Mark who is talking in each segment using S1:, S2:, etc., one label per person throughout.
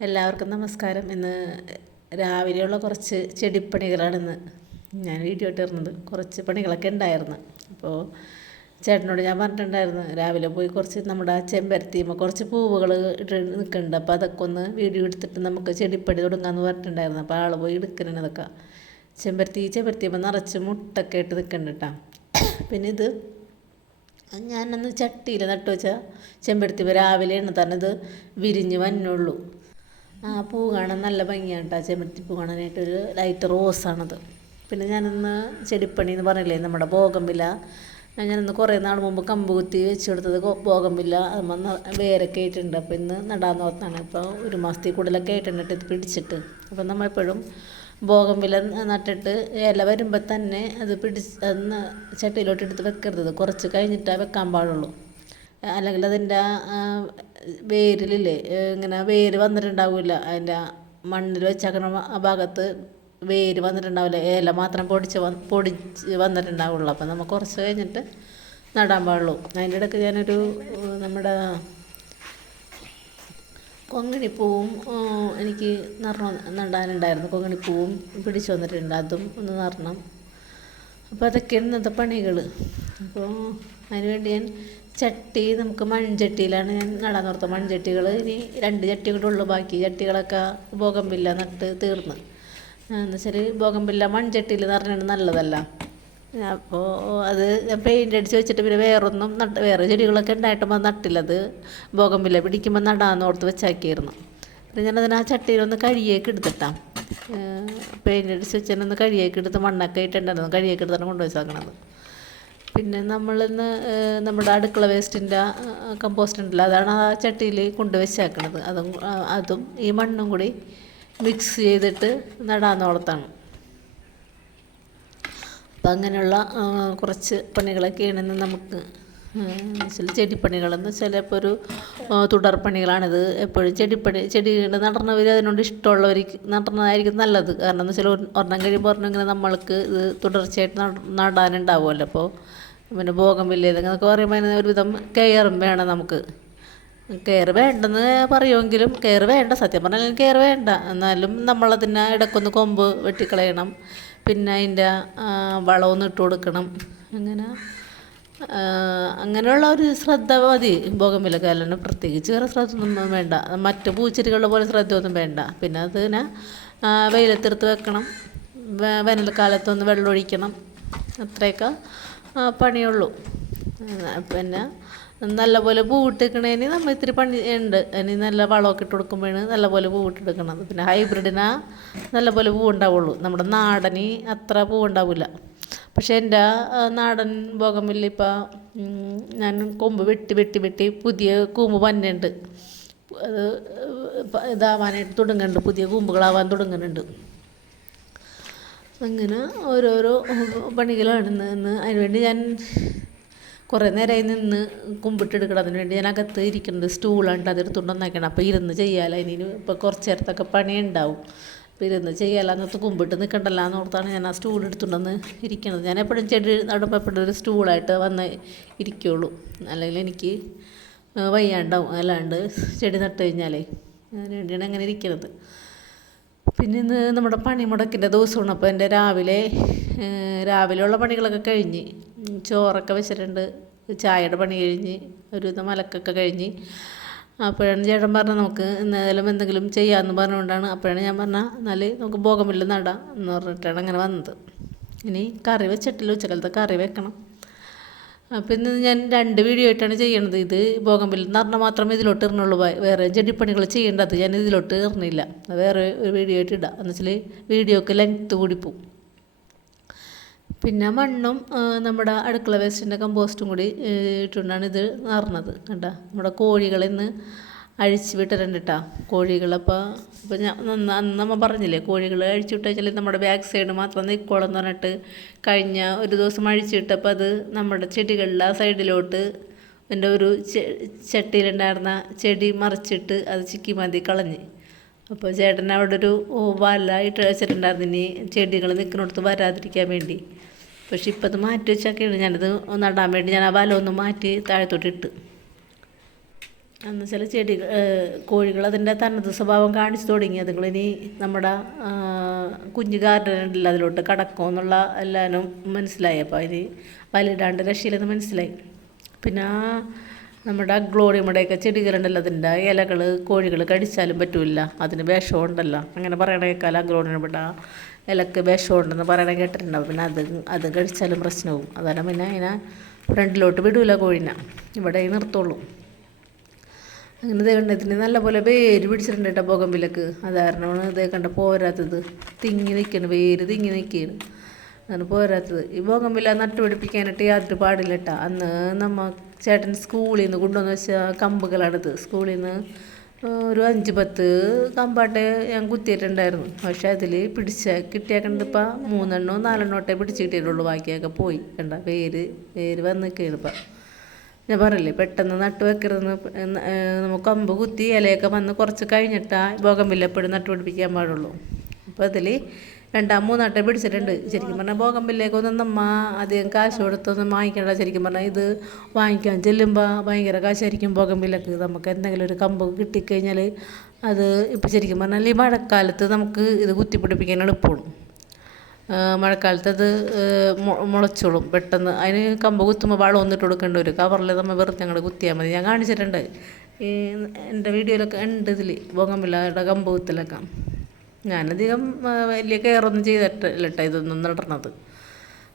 S1: എല്ലാവർക്കും നമസ്കാരം. ഇന്ന് രാവിലെയുള്ള കുറച്ച് ചെടിപ്പണികളാണിന്ന് ഞാൻ വീഡിയോ ഇട്ടിരുന്നത് കുറച്ച് പണികളൊക്കെ ഉണ്ടായിരുന്നു. അപ്പോൾ ചേട്ടനോട് ഞാൻ പറഞ്ഞിട്ടുണ്ടായിരുന്നു രാവിലെ പോയി കുറച്ച് നമ്മുടെ ചെമ്പരത്തിയുമ്പോൾ കുറച്ച് പൂവുകൾ ഇട്ട് നിൽക്കുന്നുണ്ട്. അപ്പോൾ അതൊക്കെ ഒന്ന് വീഡിയോ എടുത്തിട്ട് നമുക്ക് ചെടിപ്പണി തുടങ്ങാമെന്ന് പറഞ്ഞിട്ടുണ്ടായിരുന്നു. അപ്പോൾ ആൾ പോയി എടുക്കുന്നുണ്ട് അതൊക്കെ. ചെമ്പരത്തി ചെമ്പരത്തിയുമ്പോൾ നിറച്ച് മുട്ടൊക്കെ ഇട്ട് നിൽക്കുന്നുണ്ട് കേട്ടോ. പിന്നെ ഇത് ഞാനന്ന് ചട്ടിയിൽ നട്ടു വെച്ചാൽ ചെമ്പരത്തി രാവിലെയാണ് തന്നെ ഇത് വിരിഞ്ഞ് വന്നുള്ളൂ. പൂ കാണാൻ നല്ല ഭംഗിയാണ് കേട്ടോ ചെമ്പരത്തി പൂ കാണാനായിട്ടൊരു ലൈറ്റ് റോസാണത് പിന്നെ ഞാനിന്ന് ചെടിപ്പണി എന്ന് പറഞ്ഞില്ലേ നമ്മുടെ ബോഗമ്പില ഞാനിന്ന് കുറേ നാൾ മുമ്പ് കമ്പ് കുത്തി വെച്ച് കൊടുത്തത് ബോഗംവില്ല അതുമ്പോൾ വേരൊക്കെ ആയിട്ടുണ്ട്. അപ്പോൾ ഇന്ന് നടാൻ ഓർത്താണ് ഇപ്പോൾ ഒരു മാസത്തിൽ കൂടുതലൊക്കെ ആയിട്ടുണ്ട് ഇത് പിടിച്ചിട്ട്. അപ്പോൾ നമ്മളെപ്പോഴും ബോഗമ്പില നട്ടിട്ട് ഇല വരുമ്പോൾ തന്നെ അത് പിടിച്ച് അന്ന് ചട്ടിയിലോട്ട് എടുത്ത് വെക്കരുത്. കുറച്ച് കഴിഞ്ഞിട്ടേ വെക്കാൻ പാടുള്ളൂ. അല്ലെങ്കിൽ അതിന്റെ വേരിലില്ലേ ഇങ്ങനെ വേര് വന്നിട്ടുണ്ടാവില്ല. അതിന്റെ മണ്ണിൽ വെച്ചേക്കണ ആ ഭാഗത്ത് വേര് വന്നിട്ടുണ്ടാവില്ല. ഇല മാത്രം പൊടിച്ച് വന്ന് പൊടിച്ച് വന്നിട്ടുണ്ടാവുള്ളൂ. അപ്പം നമ്മൾ കുറച്ച് കഴിഞ്ഞിട്ട് നടാൻ പാടുള്ളൂ. അതിന്റെ ഇടയ്ക്ക് ഞാനൊരു നമ്മുടെ കൊങ്ങിണിപ്പൂവും എനിക്ക് നിറണം നടാനുണ്ടായിരുന്നു. കൊങ്ങിണിപ്പൂവും പിടിച്ചു വന്നിട്ടുണ്ട്. അതും ഒന്ന് നിറണം. അപ്പോൾ അതൊക്കെയാണ് ഇന്നത്തെ പണികൾ അപ്പോൾ അതിനുവേണ്ടി ഞാൻ ചട്ടി നമുക്ക് മൺചട്ടിയിലാണ് ഞാൻ നടാൻ നിർത്തുക മൺചട്ടികൾ ഇനി രണ്ട് ചട്ടികളുള്ളൂ ബാക്കി ചട്ടികളൊക്കെ ഭോഗമ്പില്ല നട്ട് തീർന്ന്. എന്ന് വെച്ചാൽ ഭോഗമ്പില്ല മൺചട്ടിയിൽ നിറഞ്ഞിട്ട് നല്ലതല്ല. അപ്പോൾ അത് പെയിന്റ് അടിച്ച് വെച്ചിട്ട് പിന്നെ വേറൊന്നും നട്ട് വേറെ ചെടികളൊക്കെ ഉണ്ടായിട്ടുമ്പോൾ നട്ടില്ലത് ഭോഗമ്പില്ല പിടിക്കുമ്പോൾ നടാന്ന് ഓർത്ത് വെച്ചാക്കിയിരുന്നു. പിന്നെ ഞാനതിന് ആ ചട്ടിയിലൊന്ന് കഴിയേക്ക് എടുത്തിട്ടാം. പെയിന്റ് അടിച്ച് വെച്ചതിനൊന്ന് കഴിയേക്ക് എടുത്ത് മണ്ണൊക്കെ ഇട്ടുണ്ടായിരുന്നു കഴിയേക്ക് എടുത്താണ് കൊണ്ടുവച്ചാക്കണത് പിന്നെ നമ്മളിന്ന് നമ്മുടെ അടുക്കള വേസ്റ്റിന്റെ കമ്പോസ്റ്റ് ഉണ്ടല്ലോ അതാണ് ആ ചട്ടിയിൽ കൊണ്ട് വെച്ചേക്കണത്. അതും അതും ഈ മണ്ണും കൂടി മിക്സ് ചെയ്തിട്ട് നടാന്നോളത്താണ് അപ്പം അങ്ങനെയുള്ള കുറച്ച് പണികളൊക്കെയാണ് ഇന്ന് നമുക്ക് ചില ചെടിപ്പണികളെന്ന് വെച്ചാൽ ഇപ്പോൾ ഒരു തുടർ പണികളാണിത് എപ്പോഴും ചെടിപ്പണി ചെടികൾ നടണവർ അതിനോട് ഇഷ്ടമുള്ളവർ നടണതായിരിക്കും നല്ലത്. കാരണം എന്ന് വെച്ചാൽ ഒരെണ്ണം കഴിയുമ്പോൾ ഒരെണ്ണം ഇങ്ങനെ നമ്മൾക്ക് ഇത് തുടർച്ചയായിട്ട് നടാനുണ്ടാവുമല്ലോ. അപ്പോൾ പിന്നെ ഭോഗം വലിയത് എന്നൊക്കെ പറയുമ്പോൾ അതിന് ഒരുവിധം കെയറും വേണം നമുക്ക്. കെയർ വേണ്ടെന്ന് പറയുമെങ്കിലും കെയർ വേണ്ട. സത്യം പറഞ്ഞാൽ കെയർ വേണ്ട. എന്നാലും നമ്മളതിനെ ഇടക്കൊന്ന് കൊമ്പ് വെട്ടിക്കളയണം. പിന്നെ അതിന്റെ വളമൊന്നും ഇട്ട് കൊടുക്കണം. അങ്ങനെ അങ്ങനെയുള്ള ഒരു ശ്രദ്ധ മതി. ബോഗംവില്ലക്ക് അല്ലാണ്ട് പ്രത്യേകിച്ച് വേറെ ശ്രദ്ധ ഒന്നും വേണ്ട. മറ്റ് പൂച്ചെടികളുടെ പോലെ ശ്രദ്ധയൊന്നും വേണ്ട. പിന്നെ അതിനെ വെയിലത്തെടുത്ത് വെക്കണം. വേനൽക്കാലത്തൊന്ന് വെള്ളം ഒഴിക്കണം. അത്രയൊക്കെ പണിയുള്ളൂ. പിന്നെ നല്ലപോലെ പൂവിട്ടിരിക്കണേന് നമ്മൾ ഇത്തിരി പണി ഉണ്ട്. അതിന് നല്ല വളമൊക്കെ ഇട്ട് കൊടുക്കുമ്പോഴാണ് നല്ലപോലെ പൂവിട്ടെടുക്കണത്. പിന്നെ ഹൈബ്രിഡിനാ നല്ലപോലെ പൂവുണ്ടാവുള്ളൂ. നമ്മുടെ നാടന് അത്ര പൂവുണ്ടാവില്ല. പക്ഷേ എന്റെ നാടൻ ബോഗംവില്ല ഇപ്പം ഞാൻ കൊമ്പ് വെട്ടി വെട്ടി വെട്ടി പുതിയ കൂമ്പ് വന്നുണ്ട് അത് ഇതാവാനായിട്ട് തുടങ്ങുന്നുണ്ട്. പുതിയ കൂമ്പുകളാവാൻ തുടങ്ങുന്നുണ്ട്. അങ്ങനെ ഓരോരോ പണികളാണ് നിന്ന് അതിനുവേണ്ടി ഞാൻ കുറേ നേരമായി നിന്ന് കുമ്പിട്ടെടുക്കണം. അതിന് വേണ്ടി ഞാൻ അകത്ത് ഇരിക്കുന്നത് സ്റ്റൂളുണ്ട് അതെടുത്തുകൊണ്ട് വന്നേക്കണം. അപ്പോൾ ഇരുന്ന് ചെയ്യാമല്ലോ അതിന് ഇപ്പോൾ കുറച്ച് നേരത്തൊക്കെ പണി ഉണ്ടാവും അപ്പോൾ ഇരുന്ന് ചെയ്യാമല്ലോ അന്നത്തെ കുമ്പിട്ട് നിൽക്കണ്ടല്ലോ എന്ന് ഓർത്താണ് ഞാൻ ആ സ്റ്റൂൾ എടുത്തുകൊണ്ടെന്ന് ഇരിക്കണത്. ഞാൻ എപ്പോഴും ചെടി നടുമ്പോൾ എപ്പോഴും ഒരു സ്റ്റൂളായിട്ട് വന്ന് ഇരിക്കുകയുള്ളൂ അല്ലെങ്കിൽ എനിക്ക് വയ്യാണ്ടാവും. അല്ലാണ്ട് ചെടി നട്ട് കഴിഞ്ഞാലേ അതിന് വേണ്ടിയാണ് അങ്ങനെ ഇരിക്കുന്നത് പിന്നെ ഇന്ന് നമ്മുടെ പണിമുടക്കിന്റെ ദിവസമാണ്. അപ്പോൾ എന്റെ രാവിലെ രാവിലെയുള്ള പണികളൊക്കെ കഴിഞ്ഞ് ചോറൊക്കെ വെച്ചിട്ടുണ്ട്. ചായയുടെ പണി കഴിഞ്ഞ് ഒരു മലക്കൊക്കെ കഴിഞ്ഞ് അപ്പോഴാണ് ചേട്ടൻ പറഞ്ഞത് നമുക്ക് എന്തായാലും എന്തെങ്കിലും ചെയ്യാമെന്ന് പറഞ്ഞുകൊണ്ടാണ്. അപ്പോഴാണ് ഞാൻ പറഞ്ഞാൽ എന്നാൽ നമുക്ക് ബോഗമില്ല നടാം എന്ന് പറഞ്ഞിട്ടാണ് അങ്ങനെ വന്നത്. ഇനി കറി വെച്ചിട്ടില്ല ഉച്ചക്കാലത്ത് കറി വെക്കണം. അപ്പം ഇന്ന് ഞാൻ രണ്ട് വീഡിയോ ആയിട്ടാണ് ചെയ്യണത്. ഇത് ബോഗംവില്ല എന്ന് പറഞ്ഞാൽ മാത്രമേ ഇതിലോട്ട് ഇറങ്ങുള്ളൂ. വേറെ ചെടിപ്പണികൾ ചെയ്യേണ്ടത് ഞാൻ ഇതിലോട്ട് ഇറങ്ങില്ല വേറെ ഒരു വീഡിയോ ആയിട്ട് ഇടാം. എന്ന് വെച്ചാൽ വീഡിയോക്ക് ലെങ്ത്ത് കൂടി പോവും. പിന്നെ മണ്ണും നമ്മുടെ അടുക്കള വേസ്റ്റിന്റെ കമ്പോസ്റ്റും കൂടി ഇട്ടുകൊണ്ടാണ് ഇത് നിറഞ്ഞത് കണ്ട? നമ്മുടെ കോഴികളിൽ നിന്ന് അഴിച്ച് വിട്ടിട്ടുണ്ട് കേട്ടോ കോഴികളപ്പോൾ ഇപ്പോൾ ഞാൻ അന്ന് നമ്മൾ പറഞ്ഞില്ലേ കോഴികൾ അഴിച്ചു വിട്ട് വെച്ചാൽ നമ്മുടെ ബാക്ക് സൈഡ് മാത്രം നിൽക്കോളം എന്ന് പറഞ്ഞിട്ട് കഴിഞ്ഞ ഒരു ദിവസം അഴിച്ചു വിട്ടപ്പോൾ അത് നമ്മുടെ ചെടികളിലെ സൈഡിലോട്ട് എന്റെ ഒരു ചട്ടിയിലുണ്ടായിരുന്ന ചെടി മറിച്ചിട്ട് അത് ചിക്കി മതി കളഞ്ഞ്. അപ്പോൾ ചേട്ടൻ അവിടെ ഒരു വല ഇട്ട് വെച്ചിട്ടുണ്ടായിരുന്നു. ഇനി ചെടികൾ നിൽക്കുന്നിടത്ത് വരാതിരിക്കാൻ വേണ്ടി. പക്ഷെ ഇപ്പം അത് മാറ്റി വെച്ചൊക്കെയാണ്. ഞാനത് നടാൻ വേണ്ടി ഞാൻ ആ വല ഒന്ന് മാറ്റി താഴത്തോട്ട് ഇട്ട്. എന്ന് വെച്ചാൽ ചെടി കോഴികൾ അതിന്റെ തനത് സ്വഭാവം കാണിച്ചു തുടങ്ങി. അതുങ്ങളിനി നമ്മുടെ കുഞ്ഞു ഗാർഡൻ ഉണ്ടല്ലോ അതിലോട്ട് കടക്കും എന്നുള്ള എല്ലാവരും മനസ്സിലായി. അപ്പോൾ അതിന് വലുതാണ്ട് രക്ഷയില്ലെന്ന് മനസ്സിലായി. പിന്നെ നമ്മുടെ അഗ്ലോറിയമുടെയൊക്കെ ചെടികളുണ്ടല്ലോ അതിന്റെ ഇലകൾ കോഴികൾ കടിച്ചാലും പറ്റില്ല അതിന് വിഷമുണ്ടല്ലോ അങ്ങനെ പറയണ കേൾക്കാൽ അഗ്ലോറിയമുടെ ഇലക്ക് വിഷം ഉണ്ടെന്ന് പറയണ കേട്ടിട്ടുണ്ടാവും പിന്നെ അത് അത് കഴിച്ചാലും പ്രശ്നവും. അതാണ് പിന്നെ അതിനെ ഫ്രണ്ടിലോട്ട് വിടൂല കോഴിനെ. ഇവിടെ നിർത്തുള്ളൂ. അങ്ങനെ ഇതിന് നല്ലപോലെ വേര് പിടിച്ചിട്ടുണ്ട് കേട്ടോ പുകമ്പിലേക്ക്. അത് കാരണമാണ് ഇതേ കണ്ട പോരാത്തത്. തിങ്ങി നിൽക്കണം വേര് തിങ്ങി നിൽക്കുകയാണ് അതാണ് പോരാത്തത്. ഈ പുകമ്പില നട്ടുപിടിപ്പിക്കാനായിട്ട് യാതൊരു പാടില്ല കേട്ടോ. അന്ന് നമ്മ ചേട്ടൻ സ്കൂളിൽ നിന്ന് കൊണ്ടുവന്ന് വെച്ച കമ്പുകളാണിത്. സ്കൂളിൽ നിന്ന് ഒരു അഞ്ച് പത്ത് കമ്പാട്ടെ ഞാൻ കുത്തിയിട്ടുണ്ടായിരുന്നു. പക്ഷെ അതിൽ പിടിച്ച കിട്ടിയാക്കണ്ട് ഇപ്പം മൂന്നെണ്ണോ നാലെണ്ണോ ഒട്ടേ പിടിച്ച് കിട്ടിയിട്ടുള്ളൂ. ബാക്കിയൊക്കെ പോയി. കണ്ട? വേര് വേര് വന്ന് നിൽക്കുകയാണ് ഞാൻ പറയില്ലേ പെട്ടെന്ന് നട്ട് വെക്കരുതെന്ന് നമുക്ക് കമ്പ് കുത്തി ഇലയൊക്കെ വന്ന് കുറച്ച് കഴിഞ്ഞിട്ടാ ബോഗംവില്ല വില്ലപ്പോഴും നട്ട് പിടിപ്പിക്കാൻ പാടുള്ളൂ. അപ്പോൾ അതിൽ രണ്ടാം മൂന്നാട്ടെ പിടിച്ചിട്ടുണ്ട്. ശരിക്കും പറഞ്ഞാൽ ബോഗംവില്ലേക്കൊന്നും നമ്മ അധികം കാശ് കൊടുത്തൊന്നും വാങ്ങിക്കണ്ട. ശരിക്കും പറഞ്ഞാൽ ഇത് വാങ്ങിക്കാൻ ചെല്ലുമ്പോൾ ഭയങ്കര കാശായിരിക്കും ഭോഗമ്പിലേക്ക്. നമുക്ക് എന്തെങ്കിലും ഒരു കമ്പ് കിട്ടിക്കഴിഞ്ഞാൽ അത് ഇപ്പോൾ ശരിക്കും പറഞ്ഞാൽ ഈ മഴക്കാലത്ത് നമുക്ക് ഇത് കുത്തിപ്പിടിപ്പിക്കാൻ എളുപ്പമാണ് മഴക്കാലത്ത് അത് മുളച്ചോളും പെട്ടെന്ന്. അതിന് കമ്പ് കുത്തുമ്പോൾ വളം ഒന്നിട്ട് കൊടുക്കേണ്ട ഒരു കവറിൽ നമ്മൾ വെറുതെ അങ്ങോട്ട് കുത്തിയാൽ മതി. ഞാൻ കാണിച്ചിട്ടുണ്ട്. എന്റെ വീഡിയോയിലൊക്കെ ഉണ്ട് ഇതിൽ ബോഗമില്ലയുടെ കമ്പ് കുത്തലൊക്കെ. ഞാനധികം വലിയ കെയറൊന്നും ചെയ്തിട്ടില്ല കേട്ടോ ഇതൊന്നും നടണത്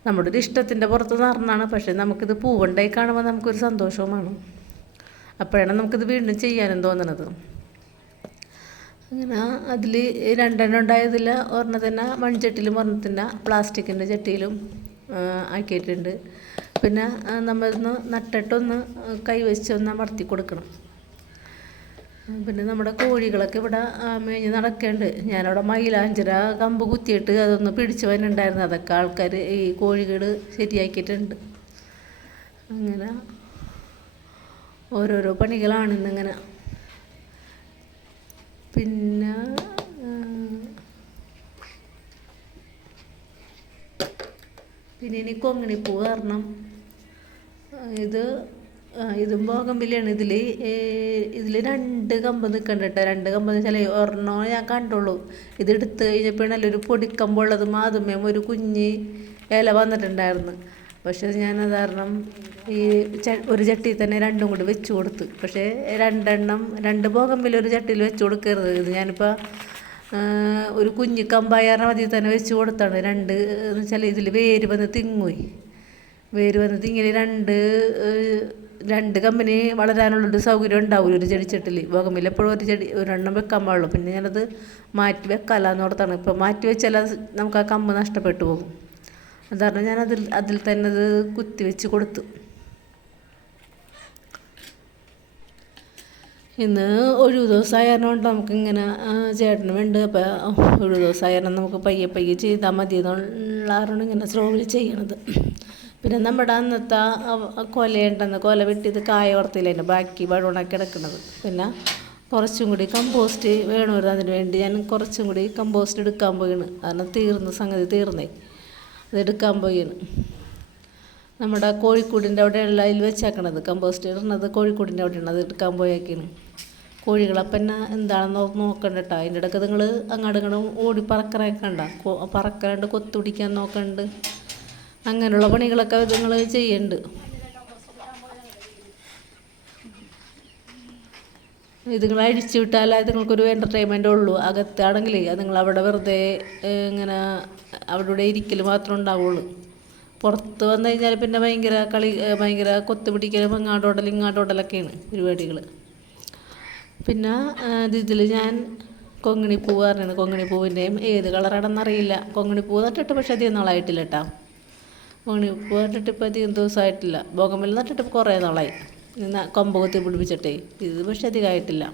S1: നമ്മുടെ ഒരു ഇഷ്ടത്തിന്റെ പുറത്ത് നടന്നാണ് പക്ഷേ നമുക്കിത് പൂവുണ്ടായി കാണുമ്പോൾ നമുക്കൊരു സന്തോഷവുമാണ്. അപ്പോഴാണ് നമുക്കിത് വീണ്ടും ചെയ്യാനും തോന്നണത്. അങ്ങനെ അതിൽ രണ്ടെണ്ണം ഉണ്ടായതിൽ തന്നെ മൺചട്ടിയിലും ഒരെണ്ണത്തിന്റെ പ്ലാസ്റ്റിക്കിന്റെ ചട്ടിയിലും ആക്കിയിട്ടുണ്ട്. പിന്നെ നമ്മളിന്ന് നട്ടിട്ടൊന്ന് കൈവച്ചൊന്ന് അമർത്തി കൊടുക്കണം. പിന്നെ നമ്മുടെ കോഴികളൊക്കെ ഇവിടെ മേഞ്ഞ് നടക്കുന്നുണ്ട് ഞാനവിടെ മൈലാഞ്ചിര കമ്പ് കുത്തിയിട്ട് അതൊന്ന് പിടിച്ച് വന്നിട്ടുണ്ടായിരുന്നു. അതൊക്കെ ആൾക്കാർ ഈ കോഴികൾ ശരിയാക്കിയിട്ടുണ്ട്. അങ്ങനെ ഓരോരോ പണികളാണ് ഇന്നിങ്ങനെ. പിന്നെ പിന്നെ ഇനി കൊങ്ങിണിപ്പൂ കാരണം ഇത് ഇതും ബോഗംവില്ലയാണ് ഇതിൽ ഇതിൽ രണ്ട് കമ്പ് നിൽക്കണ്ട കേട്ടോ. രണ്ട് കമ്പ് എന്ന് ഒരെണ്ണോ ഞാൻ കണ്ടുള്ളൂ. ഇത് എടുത്തു കഴിഞ്ഞപ്പോൾ നല്ലൊരു പൊടിക്കമ്പുള്ളത്. മാതുമേം ഒരു കുഞ്ഞ് ഇല വന്നിട്ടുണ്ടായിരുന്നു. പക്ഷെ ഞാനത് കാരണം ഈ ഒരു ചട്ടിയിൽ തന്നെ രണ്ടും കൂടി വെച്ച് കൊടുത്ത്. പക്ഷേ രണ്ടെണ്ണം രണ്ട് ബോഗംവില്ല ഒരു ചട്ടിയിൽ വെച്ച് കൊടുക്കരുത്. ഇത് ഞാനിപ്പോൾ ഒരു കുഞ്ഞ് കമ്പായാറിന് മതി തന്നെ വെച്ച് കൊടുത്താണ്. രണ്ട് എന്ന് വെച്ചാൽ ഇതിൽ വേര് വന്ന് തിങ്ങുപോയി വേര് വന്ന് തിങ്ങി രണ്ട് രണ്ട് കമ്പനി വളരാനുള്ളൊരു സൗകര്യം ഉണ്ടാവില്ല ഒരു ചെടിച്ചട്ടിൽ വകമ്പിൽ എപ്പോഴും ഒരു ചെടി ഒരെണ്ണം വെക്കാൻ പാടുള്ളൂ. പിന്നെ ഞാനത് മാറ്റി വെക്കാമെന്ന് ഓർത്താണ്. ഇപ്പോൾ മാറ്റി വെച്ചാൽ നമുക്ക് ആ കമ്പ് നഷ്ടപ്പെട്ടു പോകും. അതാണ് ഞാൻ അതിൽ അതിൽ തന്നെ അത് കുത്തി വെച്ച് കൊടുത്തു. ഇന്ന് ഒഴിവ് ദിവസമായിരുന്നോണ്ട് നമുക്കിങ്ങനെ ചേട്ടനും വേണ്ട അപ്പോൾ ഒഴിവ് ദിവസമായിരുന്നു നമുക്ക് പയ്യെ പയ്യെ ചെയ്താൽ മതി എന്നുള്ളതാണ് ഇങ്ങനെ സ്ലോവിൽ ചെയ്യണത്. പിന്നെ നമ്മുടെ അന്നത്തെ കൊലയുണ്ടെന്ന് കൊല വെട്ടിയത് കായ ഓർത്തില്ല ബാക്കി വഴുണക്കി കിടക്കുന്നത് പിന്നെ കുറച്ചും കൂടി കമ്പോസ്റ്റ് വേണമായിരുന്നു അതിന് വേണ്ടി. ഞാൻ കുറച്ചും കൂടി കമ്പോസ്റ്റ് എടുക്കാൻ പോയിണ്. കാരണം തീർന്ന സംഗതി തീർന്നേ. അതെടുക്കാൻ പോയിണ്. നമ്മുടെ കോഴിക്കൂടിന്റെ അവിടെയുള്ള അതിൽ വെച്ചേക്കണത് കമ്പോസ്റ്റ് ഇടുന്നത് കോഴിക്കൂടിന്റെ അവിടെയാണ് അത് എടുക്കാൻ പോയേക്കാണ്. കോഴികളപ്പം പിന്നെ എന്താണെന്ന് നോക്കണ്ട കേട്ടോ അതിന്റെ ഇടയ്ക്ക് നിങ്ങൾ അങ്ങോട്ട് ഇങ്ങോട്ടും ഓടി പറക്കറക്കണ്ട പറക്കാണ്ട് കൊത്തുപിടിക്കാൻ നോക്കണ്ട്. അങ്ങനെയുള്ള പണികളൊക്കെ നിങ്ങൾ ചെയ്യുന്നുണ്ട് ഇത് നിങ്ങൾ അഴിച്ചു വിട്ടാലേ നിങ്ങൾക്കൊരു എന്റർടൈൻമെന്റ് ഉള്ളൂ. അകത്താണെങ്കിൽ അത് നിങ്ങൾ അവിടെ വെറുതെ ഇങ്ങനെ അവിടെ ഇരിക്കൽ മാത്രമേ ഉണ്ടാവുള്ളൂ. പുറത്ത് വന്നു കഴിഞ്ഞാൽ പിന്നെ ഭയങ്കര കളി ഭയങ്കര കൊത്തുപിടിക്കലും അങ്ങാട്ടോടൽ ഇങ്ങാട്ടോടലൊക്കെയാണ് പരിപാടികൾ പിന്നെ ഇതിൽ ഞാൻ കൊങ്ങിണിപ്പൂ പറഞ്ഞത് കൊങ്ങിണിപ്പൂവിന്റെയും ഏത് കളറാണെന്നറിയില്ല കൊങ്ങിണിപ്പൂ നട്ടിട്ട് പക്ഷേ അധികം നാളായിട്ടില്ല കേട്ടോ. കൊങ്ങിണിപ്പൂ നട്ടിട്ട് ഇപ്പോൾ അധികം ദിവസമായിട്ടില്ല. ബോഗമ്പൽ നട്ടിട്ട് ഇപ്പോൾ കുറേ നാളായി. ഇന്ന് കൊമ്പ് കുത്തി പിടിപ്പിച്ചിട്ടേ. ഇത് പക്ഷേ അധികമായിട്ടില്ല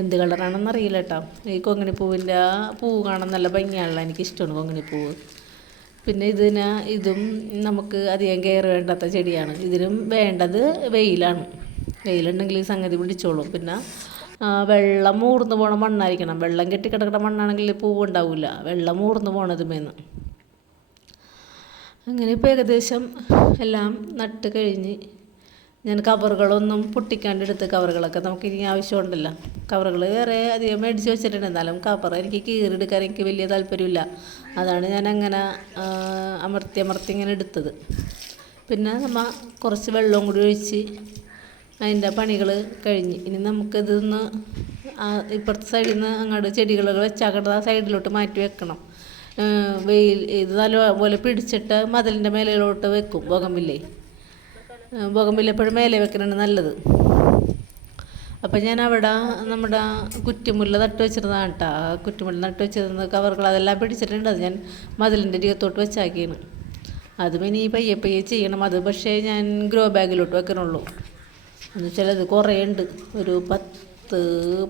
S1: എന്ത് കളറാണെന്ന് അറിയില്ല കേട്ടോ. ഈ കൊങ്ങിണിപ്പൂവിന്റെ ആ പൂ കാണാൻ നല്ല ഭംഗിയാണല്ലോ. എനിക്കിഷ്ടമാണ് കൊങ്ങിണിപ്പൂവ് പിന്നെ ഇതിന് ഇതും നമുക്ക് അധികം കെയർ വേണ്ടാത്ത ചെടിയാണ്. ഇതിനും വേണ്ടത് വെയിലാണ്. വെയിലുണ്ടെങ്കിൽ ഈ സംഗതി പിടിച്ചോളും. പിന്നെ വെള്ളം മൂർന്നു പോണ മണ്ണായിരിക്കണം. വെള്ളം കെട്ടി കിടക്കുന്ന മണ്ണാണെങ്കിൽ പൂവുണ്ടാവില്ല വെള്ളം മൂർന്ന് പോണതുമേന്ന് അങ്ങനെ ഇപ്പോൾ ഏകദേശം എല്ലാം നട്ട് കഴിഞ്ഞ് ഞാൻ കവറുകളൊന്നും പൊട്ടിക്കാണ്ട് എടുത്ത് കവറുകളൊക്കെ നമുക്ക് ഇനി ആവശ്യമുണ്ടല്ലോ. കവറുകൾ വേറെ അധികം മേടിച്ച് വെച്ചിട്ടുണ്ട്. എന്നാലും കവർ എനിക്ക് കീറിയെടുക്കാൻ എനിക്ക് വലിയ താല്പര്യമില്ല. അതാണ് ഞാൻ അങ്ങനെ അമർത്തി അമർത്തി ഇങ്ങനെ എടുത്തത്. പിന്നെ നമ്മൾ കുറച്ച് വെള്ളവും കൂടി ഒഴിച്ച് അതിന്റെ പണികൾ കഴിഞ്ഞ്. ഇനി നമുക്കിതൊന്ന് ഇപ്പുറത്തെ സൈഡിൽ നിന്ന് അങ്ങോട്ട് ചെടികളൊക്കെ വെച്ചാക്കണ്ട ആ സൈഡിലോട്ട് മാറ്റി വെക്കണം. വെയിൽ ഇത് നല്ലപോലെ പിടിച്ചിട്ട് മതിലിന്റെ മേലിലോട്ട് വെക്കും. ബോഗമില്ല എപ്പോഴും മേലെ വെക്കണതാണ് നല്ലത്. അപ്പം ഞാൻ അവിടെ നമ്മുടെ കുറ്റിമുല്ല നട്ട് വെച്ചിരുന്നതാണ് കേട്ടോ. ആ കുറ്റിമുല്ല നട്ട് വെച്ചിരുന്ന കവറുകൾ അതെല്ലാം പിടിച്ചിട്ടുണ്ട്. അത് ഞാൻ മതിലിന്റെ അരികത്തോട്ട് വെച്ചാക്കിയാണ്. അതും ഇനി പയ്യെ പയ്യെ ചെയ്യണം. അത് പക്ഷേ ഞാൻ ഗ്രോ ബാഗിലോട്ട് വെക്കണുള്ളൂ. എന്ന് വെച്ചാൽ കുറേ ഉണ്ട് ഒരു പത്ത്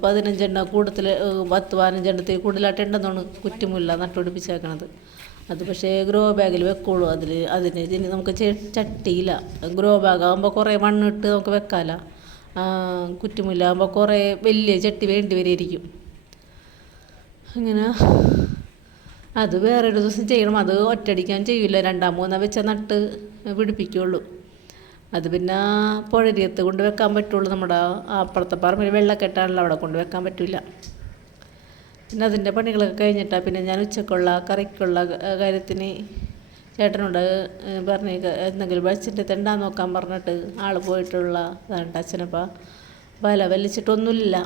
S1: പതിനഞ്ചെണ്ണ കൂടുതൽ പത്ത് പതിനഞ്ചെണ്ണത്തിൽ കൂടുതലായിട്ട് ഉണ്ടെന്നാണ് കുറ്റിമുല്ല നട്ടുപിടിപ്പിച്ചേക്കണത്. അത് പക്ഷേ ഗ്രോ ബാഗിൽ വെക്കുള്ളൂ. അതിൽ അതിന് ഇതിന് നമുക്ക് ചട്ടിയില്ല. ഗ്രോ ബാഗ് ആകുമ്പോൾ കുറേ മണ്ണിട്ട് നമുക്ക് വെക്കാല. കുറ്റിമുല്ല ആകുമ്പോൾ കുറേ വലിയ ചട്ടി വേണ്ടി വരെയിരിക്കും അങ്ങനെ അത് വേറൊരു ദിവസം ചെയ്യണം. അത് ഒറ്റടിക്കാൻ ചെയ്യില്ല രണ്ടാം മൂന്നാം വെച്ചാൽ നട്ട് പിടിപ്പിക്കുള്ളൂ. അത് പിന്നെ പുഴരിയത്ത് കൊണ്ട് വെക്കാൻ പറ്റുള്ളൂ. നമ്മുടെ അപ്പുറത്തെ പറമ്പിൽ വെള്ളക്കെട്ടാണല്ലോ അവിടെ കൊണ്ട് വെക്കാൻ പറ്റില്ല പിന്നെ അതിന്റെ പണികളൊക്കെ കഴിഞ്ഞിട്ടാണ് പിന്നെ ഞാൻ ഉച്ചക്കുള്ള കറിക്കുള്ള കാര്യത്തിന് ചേട്ടനോട് പറഞ്ഞ് എന്തെങ്കിലും വെച്ചിട്ട് തെണ്ടാൻ നോക്കാൻ പറഞ്ഞിട്ട് ആൾ പോയിട്ടുള്ള അതാണ്ട് അച്ഛനപ്പം വല വലിച്ചിട്ടൊന്നുമില്ല.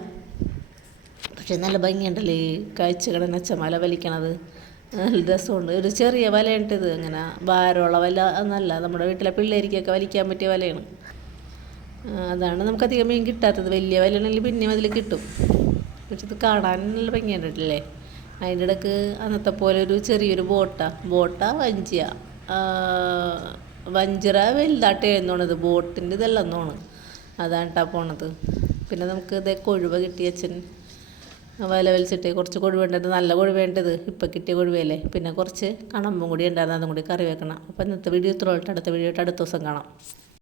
S1: പക്ഷെ നല്ല ഭംഗിയുണ്ടല്ലേ കാഴ്ച കിടന്ന് അച്ഛൻ വല വലിക്കണത്. നല്ല രസമുണ്ട്. ഒരു ചെറിയ വലയുണ്ട് ഇത് ഇങ്ങനെ. ഭാരമുള്ള വല എന്നല്ല നമ്മുടെ വീട്ടിലെ പിള്ളേർക്കൊക്കെ വലിക്കാൻ പറ്റിയ വലയാണ്. അതാണ് നമുക്കധികം മീൻ കിട്ടാത്തത്. വലിയ വലയാണെങ്കിൽ പിന്നെയും അതിൽ കിട്ടും. പക്ഷെ ഇത് കാണാൻ നല്ല ഭംഗിയുണ്ടല്ലേ അതിന്റെ ഇടയ്ക്ക് അന്നത്തെ പോലെ ഒരു ചെറിയൊരു ബോട്ട. ബോട്ട വഞ്ചിയ. വഞ്ചിറ വലുതായിട്ട് എഴുന്നോണത്. ബോട്ടിന്റെ ഇതെല്ലാം തോണ്. അതാണ് ട്ടാ പോണത്. പിന്നെ നമുക്ക് ഇതേ കൊഴുവ കിട്ടിയ അച്ഛൻ വല വലിച്ചിട്ട് കുറച്ച് കൊഴുവേണ്ടത് നല്ല കൊഴുവേണ്ടത് ഇപ്പം കിട്ടിയ കൊഴുവയല്ലേ? പിന്നെ കുറച്ച് കണമ്പും കൂടി ഉണ്ടായിരുന്നു അതും കൂടി കറി വെക്കണം. അപ്പം ഇന്നത്തെ വീഡിയോ ഇത്ര അടുത്ത വീഡിയോ ആയിട്ട് അടുത്ത ദിവസം കാണാം.